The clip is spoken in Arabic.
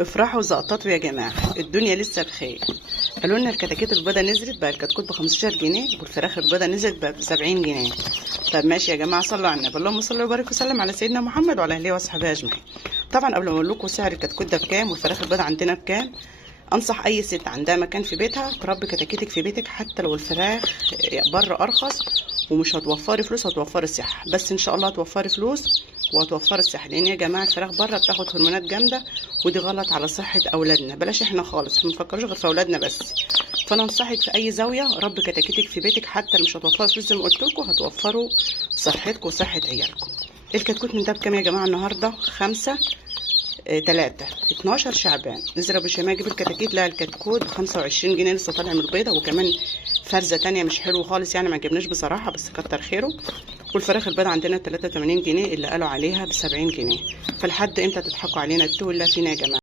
افرحوا وزقططوا يا جماعه، الدنيا لسه بخير. قالوا لنا الكتاكيت البيضه نزلت بقى، الكتكوت ب 15 جنيه والفراخ البيضه نزلت بقى ب 70 جنيه. طب ماشي يا جماعه، صلوا على النبي، اللهم صل وبارك وسلم على سيدنا محمد وعلى اهله واصحابه اجمعين. طبعا قبل ما اقول لكم سعر الكتكوت ده بكام والفراخ البيضه عندنا بكام، انصح اي ست عندها مكان في بيتها تربي كتاكيتك في بيتك، حتى لو الفراخ بره ارخص ومش هتوفري فلوس هتوفري صحه، بس ان شاء الله هتوفري فلوس وهتوفري الصحه، لان يا جماعه الفراخ بره بتاخد هرمونات جامده ودي غلط على صحه اولادنا، بلاش احنا خالص، احنا مفكروش غير في اولادنا بس. فانا انصحك في اي زاويه ربي كتاكيتك في بيتك، حتى لو مش هتوفري فلوس زي ما قلت لكم هتوفروا صحتكم وصحه عيالكم. الكتكوت من ده بكام يا جماعه النهارده؟ 12 شعبان. نزل ابو شيماء جيب الكتاكيت، لا الكتكوت ب 25 جنيه لسه طالع من البيضه، وكمان فرزه تانية مش حلوه خالص يعني، ما جبناش بصراحه بس كتر خيره. والفراخ البيضه عندنا 83 جنيه اللي قالوا عليها ب 70 جنيه. فلحد امتى تضحكوا علينا؟ اتقوا الله فينا يا جماعه.